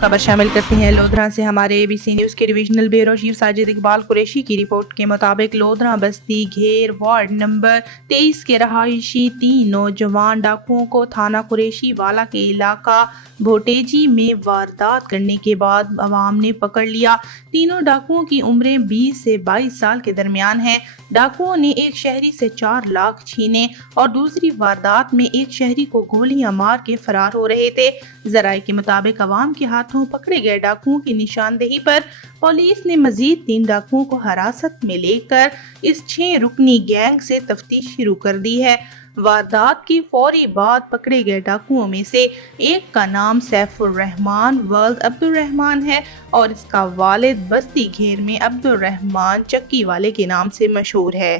خبر شامل کرتے ہیں لودھراں سے۔ ہمارے ABC نیوز کے divisional bureau chief Sajid Iqbal Qureshi کی رپورٹ کے مطابق لودھراں بستی گھیر وارڈ نمبر 23 کے رہائشی 3 نوجوان ڈاکوؤں کو تھانہ قریشی والا کے علاقہ بھوٹیجی میں واردات کرنے کے بعد عوام نے پکڑ لیا۔ تینوں ڈاکوؤں کی عمریں 20 سے 22 سال کے درمیان ہیں۔ ڈاکوؤں نے ایک شہری سے 4 لاکھ چھینے اور دوسری واردات میں ایک شہری کو گولیاں مار کے فرار ہو رہے تھے۔ ذرائع کے مطابق عوام کے ہاتھوں پکڑے گئے ڈاکوؤں کی نشاندہی پر پولیس نے مزید 3 ڈاکوؤں کو حراست میں لے کر اس 6 رکنی گینگ سے تفتیش شروع کر دی ہے۔ واردات کی فوری بعد پکڑے گئے ڈاکوؤں میں سے ایک کا نام سیف الرحمان ولد عبدالرحمان ہے اور اس کا والد بستی گھیر میں عبدالرحمان چکی والے کے نام سے مشہور ہے۔